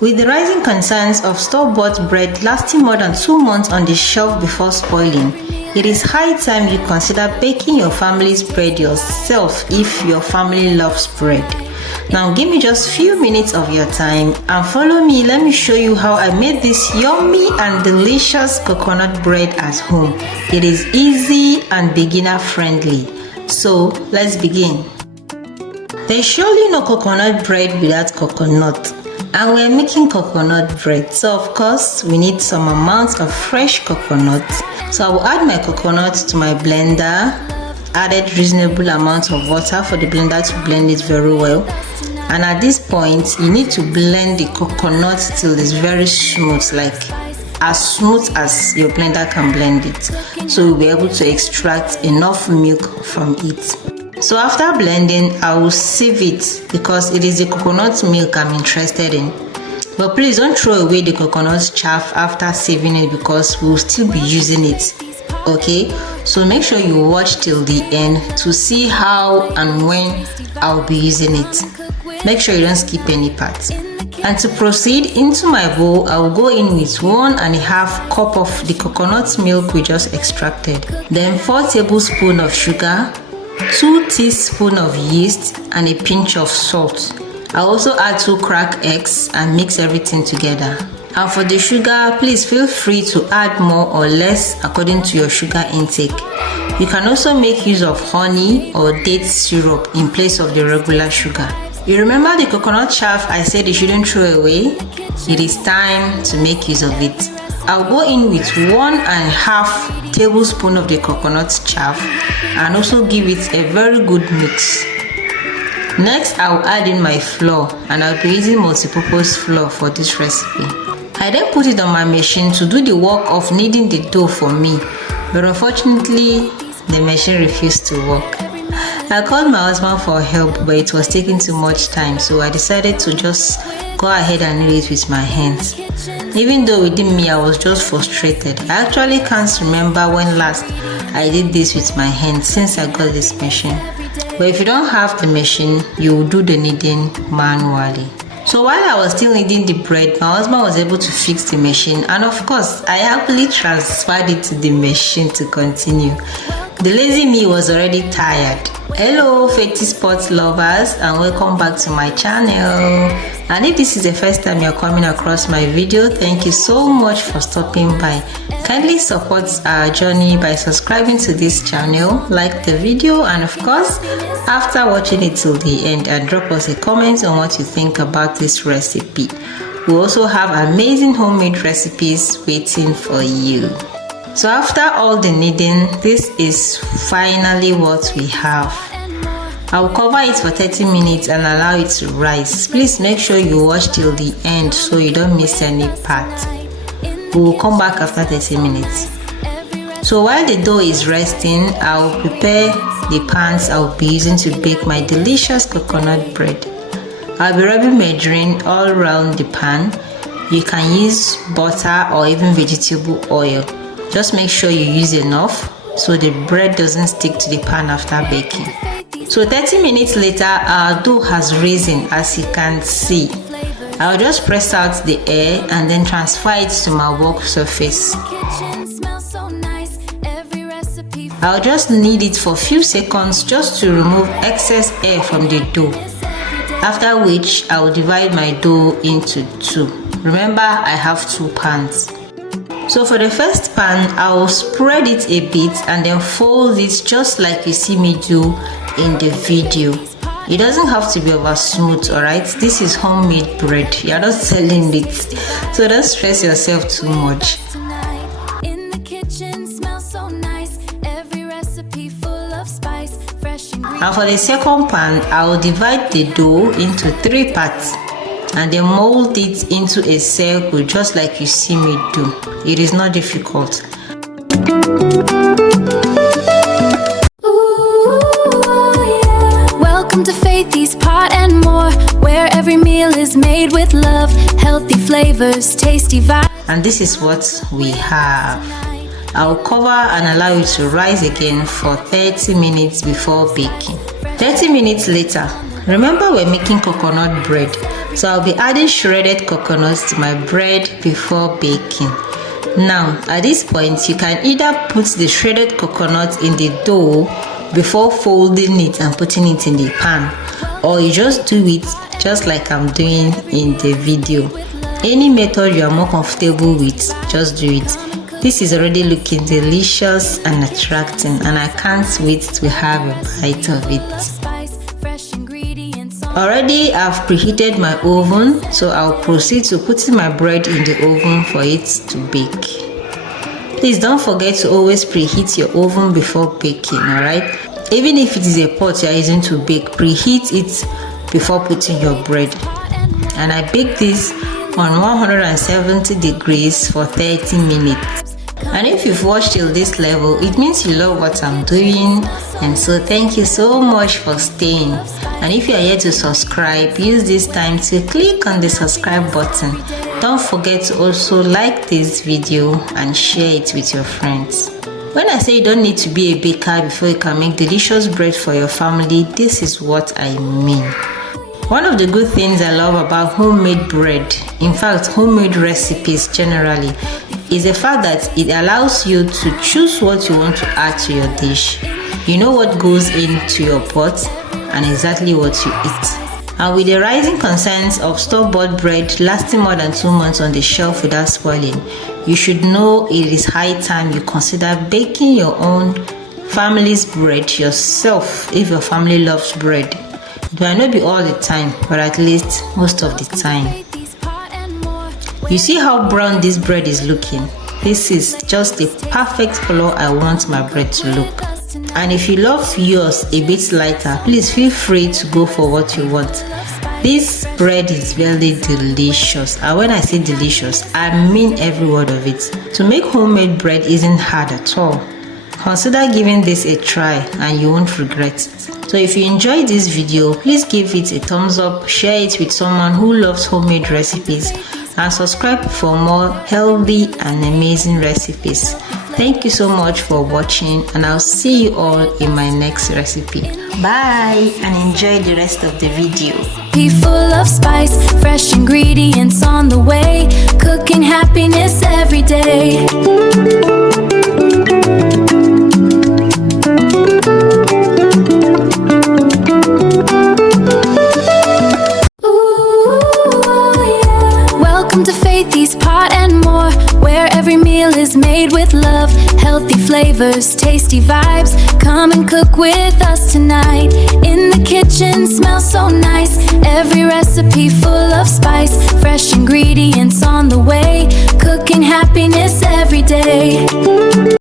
With the rising concerns of store-bought bread lasting more than 2 months on the shelf before spoiling, it is high time you consider baking your family's bread yourself if your family loves bread. Now give me just few minutes of your time and follow me. Let me show you how I made this yummy and delicious coconut bread at home. It is easy and beginner friendly. So let's begin. There's surely no coconut bread without coconut. And we're making coconut bread, so of course we need some amount of fresh coconut. So I will add my coconut to my blender, added reasonable amount of water for the blender to blend it very well. And at this point you need to blend the coconut till it's very smooth, like as smooth as your blender can blend it, so you'll be able to extract enough milk from it. So after blending, I will sieve it because it is the coconut milk I'm interested in. But please don't throw away the coconut chaff after sieving it because we'll still be using it. Okay, so make sure you watch till the end to see how and when I'll be using it. Make sure you don't skip any part. And to proceed, into my bowl, I will go in with 1.5 cup of the coconut milk we just extracted. Then 4 tablespoons of sugar, 2 teaspoons of yeast and a pinch of salt. I'll also add 2 cracked eggs and mix everything together. And for the sugar, please feel free to add more or less according to your sugar intake. You can also make use of honey or date syrup in place of the regular sugar. You remember the coconut chaff I said you shouldn't throw away? It is time to make use of it. I'll go in with 1.5 tablespoons of the coconut chaff and also give it a very good mix. Next, I'll add in my flour, and I'll be using multi-purpose flour for this recipe. I then put it on my machine to do the work of kneading the dough for me, but unfortunately the machine refused to work. I called my husband for help, but it was taking too much time, so I decided to just go ahead and knead it with my hands. Even though within me I was just frustrated. I actually can't remember when last I did this with my hands since I got this machine. But if you don't have the machine, you will do the kneading manually. So while I was still kneading the bread, my husband was able to fix the machine, and of course I happily transferred it to the machine to continue. The lazy me was already tired. Hello Faithy sports lovers, and welcome back to my channel. And if this is the first time you're coming across my video, thank you so much for stopping by. Kindly support our journey by subscribing to this channel, like the video, and of course after watching it till the end, and drop us a comment on what you think about this recipe. We also have amazing homemade recipes waiting for you. So after all the kneading, this is finally what we have. I will cover it for 30 minutes and allow it to rise. Please make sure you watch till the end so you don't miss any part. We will come back after 30 minutes. So while the dough is resting, I will prepare the pans I will be using to bake my delicious coconut bread. I'll be rubbing margarine all around the pan. You can use butter or even vegetable oil. Just make sure you use enough so the bread doesn't stick to the pan after baking. So 30 minutes later, our dough has risen, as you can see. I'll just press out the air and then transfer it to my work surface. I'll just knead it for a few seconds just to remove excess air from the dough. After which, I will divide my dough into 2. Remember, I have 2 pans. So for the first pan, I will spread it a bit and then fold it just like you see me do in the video. It doesn't have to be over smooth, alright? This is homemade bread. You're not selling it. So don't stress yourself too much. And for the second pan, I will divide the dough into 3 parts and then mold it into a circle just like you see me do. It is not difficult. Welcome to Faithy's Pot and More, where every meal is made with love, healthy flavors, tasty vibes. And this is what we have. I'll cover and allow it to rise again for 30 minutes before baking. 30 minutes later, Remember, we're making coconut bread, so I'll be adding shredded coconuts to my bread before baking. Now, at this point, you can either put the shredded coconut in the dough before folding it and putting it in the pan, or you just do it just like I'm doing in the video. Any method you are more comfortable with, just do it. This is already looking delicious and attracting, and I can't wait to have a bite of it. Already I've preheated my oven, so I'll proceed to putting my bread in the oven for it to bake. Please don't forget to always preheat your oven before baking, alright? Even if it is a pot you are using to bake, preheat it before putting your bread. And I bake this on 170 degrees for 30 minutes. And if you've watched till this level, it means you love what I'm doing, and so thank you so much for staying. And if you are yet to subscribe, use this time to click on the subscribe button. Don't forget to also like this video and share it with your friends. When I say you don't need to be a baker before you can make delicious bread for your family, this is what I mean. One of the good things I love about homemade bread, in fact homemade recipes generally, is the fact that it allows you to choose what you want to add to your dish. You know what goes into your pot and exactly what you eat. And with the rising concerns of store-bought bread lasting more than 2 months on the shelf without spoiling, you should know it is high time you consider baking your own family's bread yourself if your family loves bread. It might not be all the time, but at least most of the time. You see how brown this bread is looking? This is just the perfect color I want my bread to look. And if you love yours a bit lighter, please feel free to go for what you want. This bread is very delicious, and when I say delicious, I mean every word of it. To make homemade bread isn't hard at all. Consider giving this a try and you won't regret it. So if you enjoyed this video, please give it a thumbs up, share it with someone who loves homemade recipes, and subscribe for more healthy and amazing recipes. Thank you so much for watching, and I'll see you all in my next recipe. Bye and enjoy the rest of the video. Full of spice, fresh ingredients on the way, cooking happiness every day. Welcome to Faithy's Pot and More, where every meal is made with love. Healthy flavors, tasty vibes. Come and cook with us tonight. In the kitchen, smells so nice. Every recipe full of spice, fresh ingredients on the way, cooking happiness every day.